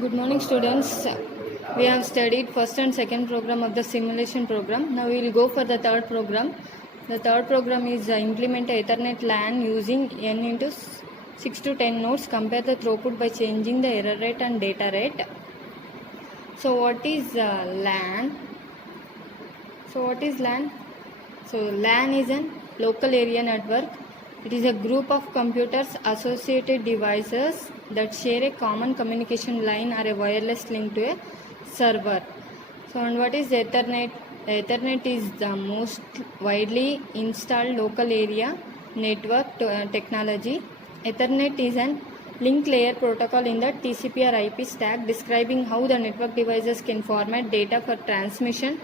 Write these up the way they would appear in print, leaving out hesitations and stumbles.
Good morning, students. We have studied first and second program of the simulation program. Now we will go for the third program. The third program is implement Ethernet LAN using n into 6 to 10 nodes. Compare the throughput by changing the error rate and data rate. So what is LAN? So LAN is a local area network. It is a group of computers associated devices that share a common communication line or a wireless link to a server. So and what is Ethernet? Ethernet is the most widely installed local area network technology. Ethernet is an link layer protocol in the TCP or IP stack describing how the network devices can format data for transmission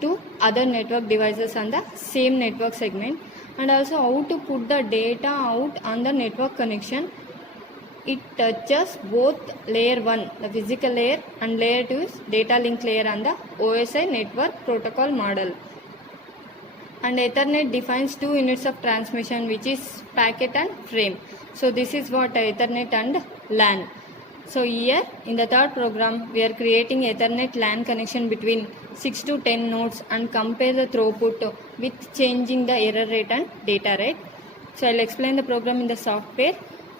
to other network devices on the same network segment, and also how to put the data out on the network connection. It touches both layer 1, the physical layer, and layer 2 is data link layer on the OSI network protocol model. And Ethernet defines two units of transmission, which is packet and frame. So this is what Ethernet and LAN. So here in the third program we are creating Ethernet LAN connection between 6 to 10 nodes and compare the throughput with changing the error rate and data rate. So I'll explain the program in the software.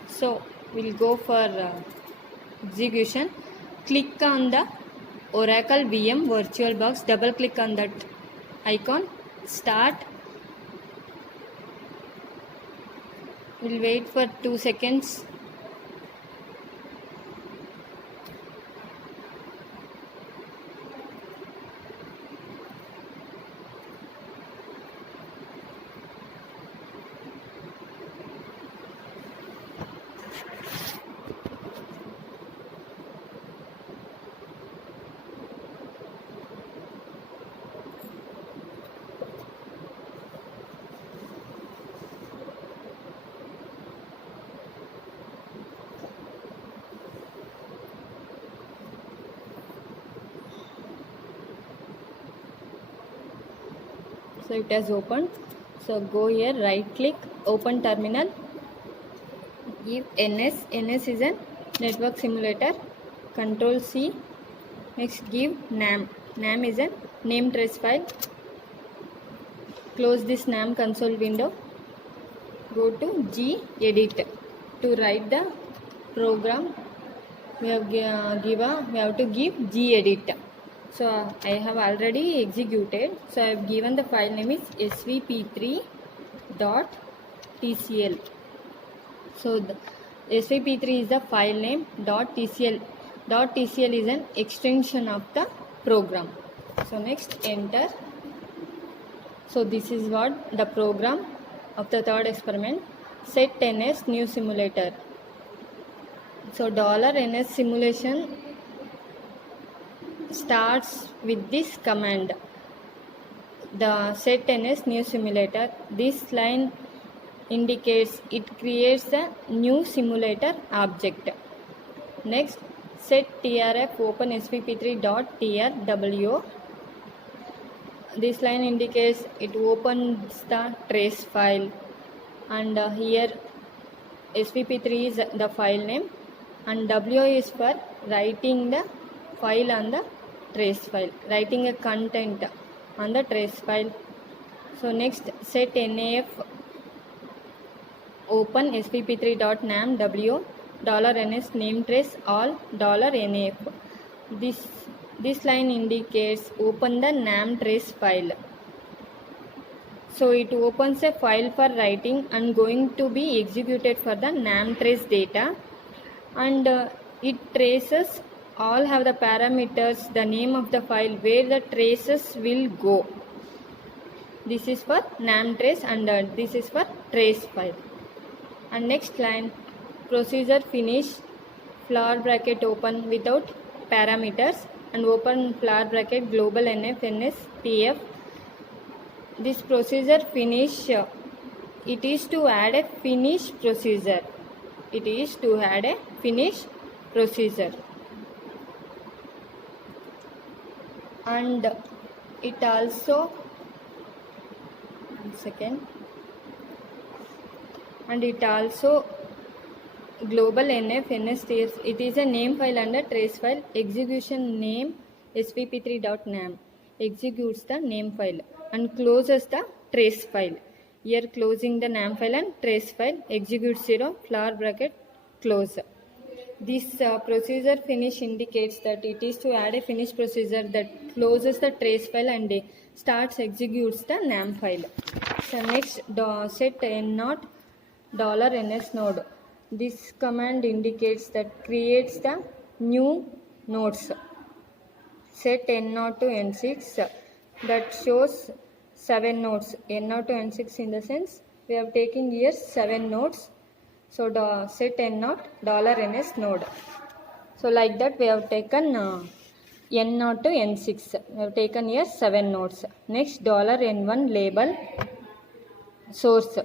So we'll go for execution. Click on the Oracle VM VirtualBox, double click on that icon, start. We'll wait for 2 seconds. So it has opened. So go here, right click, open terminal, give NS. NS is a network simulator. Control C. Next give NAM. NAM is a name trace file. Close this NAM console window. Go to gedit. To write the program, we have to give gedit. So I have already executed. So I have given the file name is svp3.tcl. So the svp3 is the file name. .tcl is an extension of the program. So next enter. So this is what the program of the third experiment. Set NS new simulator. So $NS simulation starts with this command, the set NS new simulator. This line indicates it creates a new simulator object. Next, set trf open svp3.trwo. This line indicates it opens the trace file, and here svp3 is the file name, and wo is for writing the file on the trace file, writing a content on the trace file. So next, set naf open svp3.namwo $ns name trace all $naf. This line indicates open the nam trace file. So it opens a file for writing and going to be executed for the nam trace data, and it traces all have the parameters, the name of the file, where the traces will go. This is for nam trace, and this is for trace file. And next line, procedure finish flower bracket open without parameters, and open flower bracket global nf ns tf. This procedure finish, it is to add a finish procedure. It is to add a finish procedure. And it also, and it also global NF NSTS. It is a name file and a trace file. Execution name svp3.nam executes the name file and closes the trace file. Here closing the name file and trace file, execute 0 flower bracket close. This procedure finish indicates that it is to add a finish procedure that closes the trace file and starts executes the name file. So next set n0 $ns node. This command indicates that creates the new nodes. Set n0 to n6 that shows 7 nodes. n0 to n6 in the sense we have taken here 7 nodes. So set n0 $ns node. So like that we have taken n0 to n6. We have taken here 7 nodes. Next $n1 label source.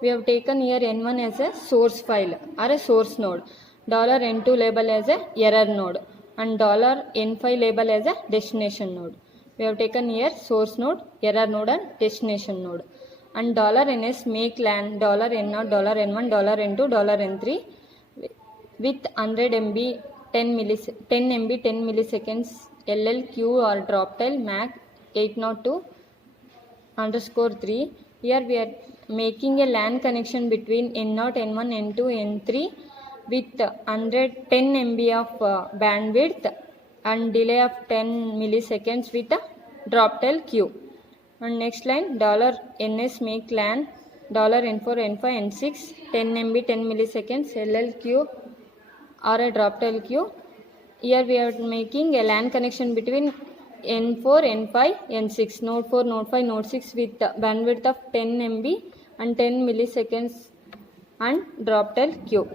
We have taken here n1 as a source file or a source node. $n2 label as a error node and $n5 label as a destination node. We have taken here source node, error node and destination node. And $ns make LAN $n0, $n1, $n2, $n3 with 100 MB 10 MB 10 milliseconds LLQ or Droptail MAC 802_3. Here we are making a LAN connection between N0, N1, N2, N3 with 10 MB of bandwidth and delay of 10 milliseconds with a Droptail queue. And next line $ns make LAN $n4, N5, N6 10 MB 10 milliseconds LLQ or a Droptail queue. Here we are making a LAN connection between N4, N5, N6, Node 4, Node 5, Node 6 with bandwidth of 10 MB and 10 milliseconds and Droptail queue.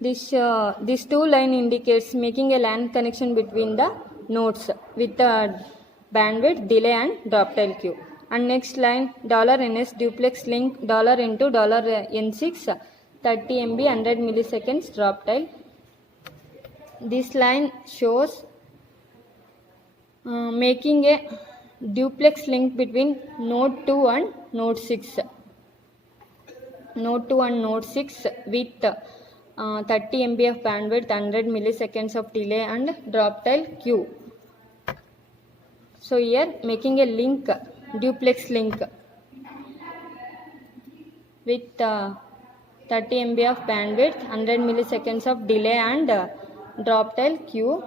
This two line indicates making a LAN connection between the nodes with the bandwidth, delay and Droptail queue. And next line $ns duplex link $n2, $n6 30 MB 100 milliseconds Droptail. This line shows making a duplex link between node 2 and node 6. Node 2 and node 6 with 30 MB of bandwidth, 100 milliseconds of delay and Droptail queue. So here making a link, duplex link with 30 MB of bandwidth, 100 milliseconds of delay and Droptail queue.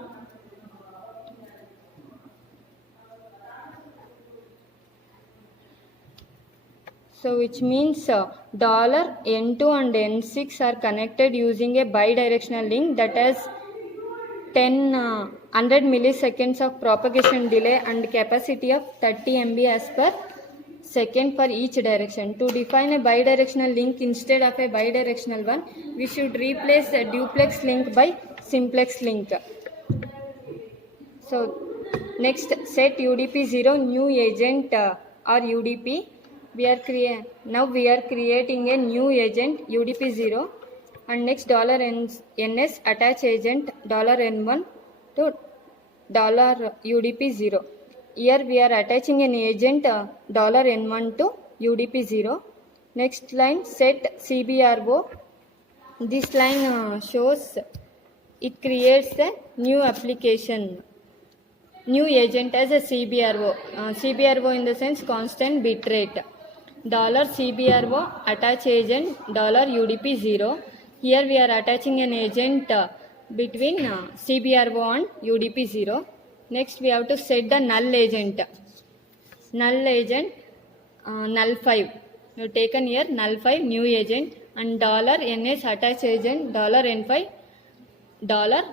So which means $n2 and n6 are connected using a bidirectional link that has 100 milliseconds of propagation delay and capacity of 30 MB as per second for each direction. To define a bidirectional link instead of a bidirectional one, we should replace a duplex link by simplex link. So next set UDP0 new agent or UDP. Now we are creating a new agent UDP0 and next $ns attach agent $n1 to $UDP0. Here we are attaching an agent $n1 to UDP0. Next line set CBRO. This line shows it creates a new application, new agent as a CBRO. CBRO in the sense constant bit rate. $CBRO attach agent $UDP0. Here we are attaching an agent between CBRO and UDP0. Next we have to set the null agent. Null agent null 5. We have taken here null 5 new agent and $ns attach agent $n5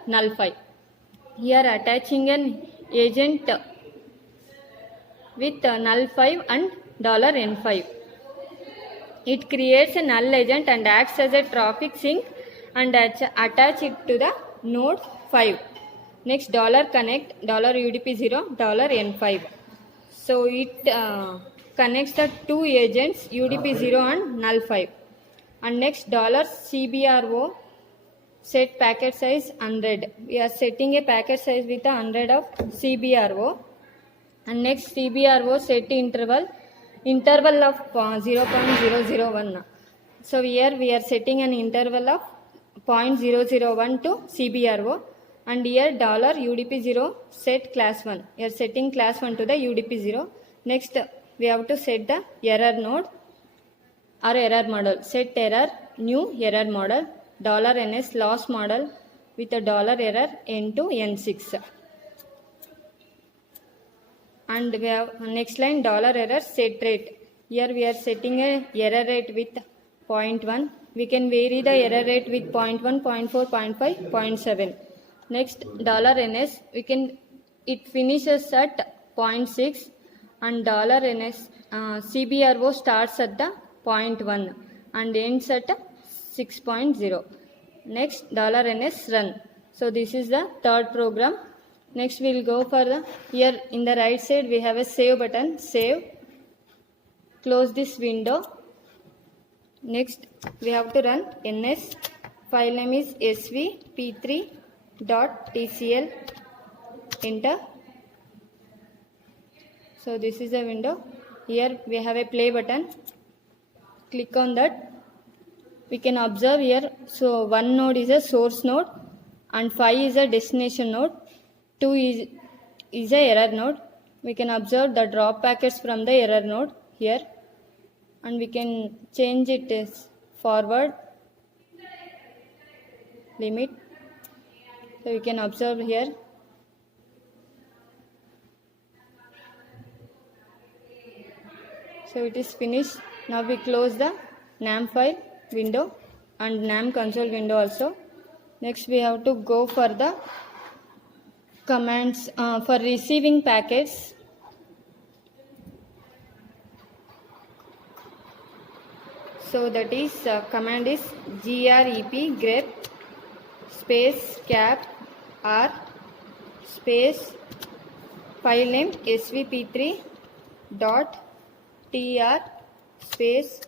null 5. Here attaching an agent with null 5 and $n5. It creates a null agent and acts as a traffic sink and attach it to the node 5. Next $connect $UDP0 $n5. So it connects the two agents UDP0 and null 5. And next $CBRO set packet size 100. We are setting a packet size with 100 of CBRO. And next CBRO set interval of 0.001. So here we are setting an interval of 0.001 to CBRO, and here $UDP0 set class 1. You are setting class 1 to the UDP0. Next we have to set the error node or error model. Set error, new error model, $NS loss model with a $error n to n6. And we have next line $error set rate. Here we are setting a error rate with 0.1. We can vary the error rate with 0.1, 0.4, 0.5, 0.7. Next $NS, it finishes at 0.6, and $NS CBRO starts at the 0.1 and ends at 6.0. Next $NS run. So this is the third program. Next we will go for the, here in the right side we have a save button. Save. Close this window. Next we have to run ns. File name is svp3.tcl. Enter. So this is a window. Here we have a play button. Click on that. We can observe here. So one node is a source node and 5 is a destination node. 2 is a error node. We can observe the drop packets from the error node here, and we can change it as forward limit. So we can observe here. So it is finished. Now we close the NAM file window and NAM console window also. Next we have to go for the commands for receiving packets. So that is command is grep space cap r space file name svp3 dot tr space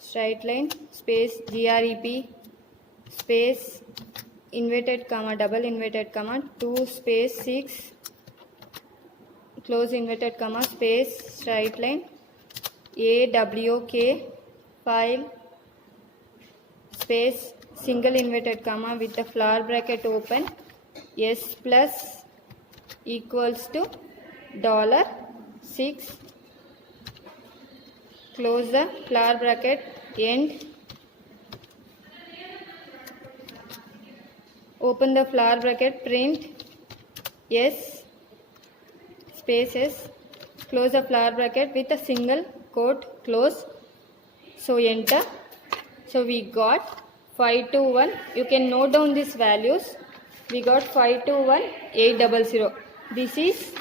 straight line space grep space inverted comma double inverted comma 2 space 6 close inverted comma space straight line awk file space single inverted comma with the flower bracket open s plus equals to $6 close the flower bracket end open the flower bracket print s space s close the flower bracket with a single quote close. So enter. So we got 521. You can note down these values. We got 521800. This is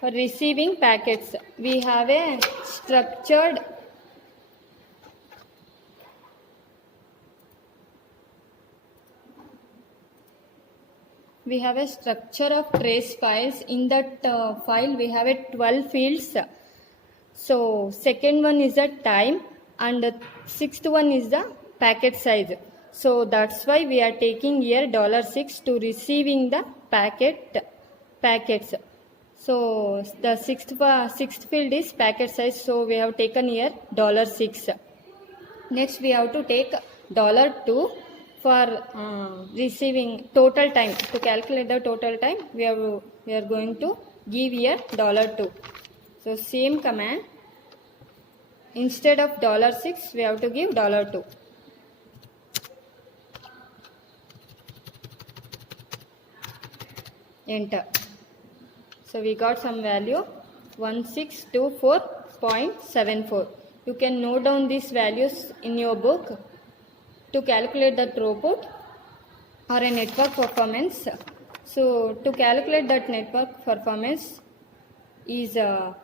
for receiving packets. We have a structured structure of trace files. In that file we have a 12 fields. So second one is the time and the sixth one is the packet size. So that's why we are taking here $6 to receiving the packets. So the sixth field is packet size. So we have taken here $6. Next we have to take $2 for receiving total time. To calculate the total time we are going to give here $2. So same command, instead of $6 we have to give $2. Enter. So we got some value 1624.74. You can note down these values in your book to calculate the throughput or a network performance. So to calculate that network performance is $6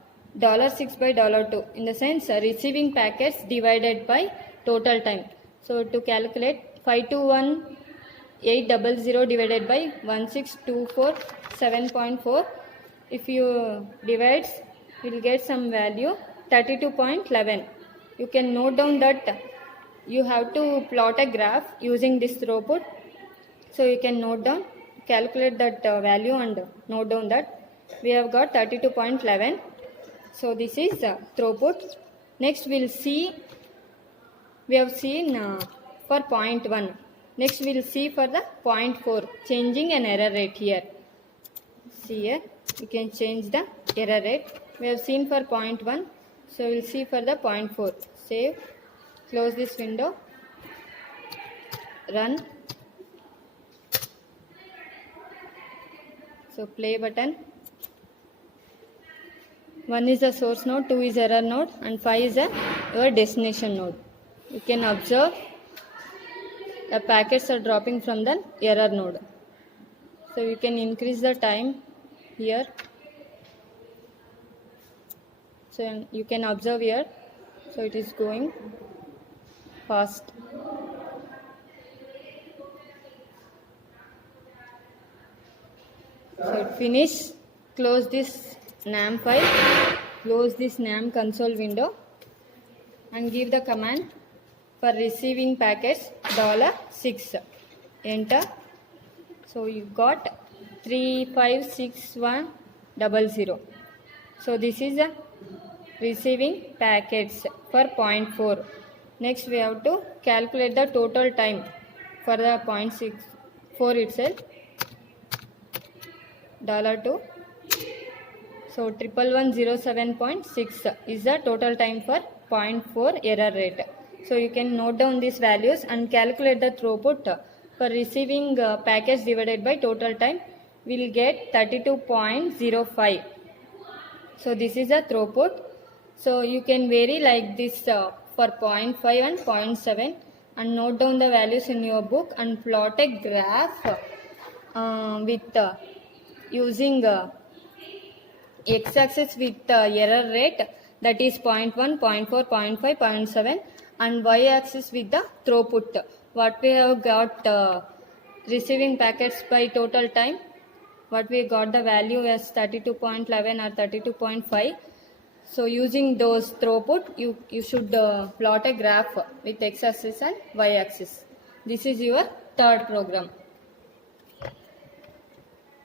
by $2, in the sense receiving packets divided by total time. So to calculate 521800 divided by 16247.4, if you divide you will get some value 32.11. You can note down that you have to plot a graph using this throughput. So you can note down, calculate that value and note down that we have got 32.11. So this is throughput. Next we'll see, we have seen for point 1. Next we will see for the 0.4, changing an error rate here. See here, you can change the error rate. We have seen for 0.1, so we will see for the 0.4. Save, close this window, run. So play button. 1 is the source node, 2 is error node, and 5 is your destination node. You can observe the packets are dropping from the error node. So you can increase the time here. So you can observe here. So it is going fast. So finish. Close this NAM file. Close this NAM console window and give the command for receiving packets $6. Enter. So you got 356100. So this is a receiving packets for 0.4. Next we have to calculate the total time for the 0.64 itself. $2. So 1107.6 is the total time for 0.4 error rate. So you can note down these values and calculate the throughput for receiving packets divided by total time. We will get 32.05. So this is the throughput. So you can vary like this for 0.5 and 0.7 and note down the values in your book and plot a graph with using x-axis with error rate, that is 0.1, 0.4, 0.5, 0.7, and y-axis with the throughput. What we have got receiving packets by total time, what we got the value as 32.11 or 32.5. So using those throughput, you should plot a graph with x-axis and y-axis. This is your third program.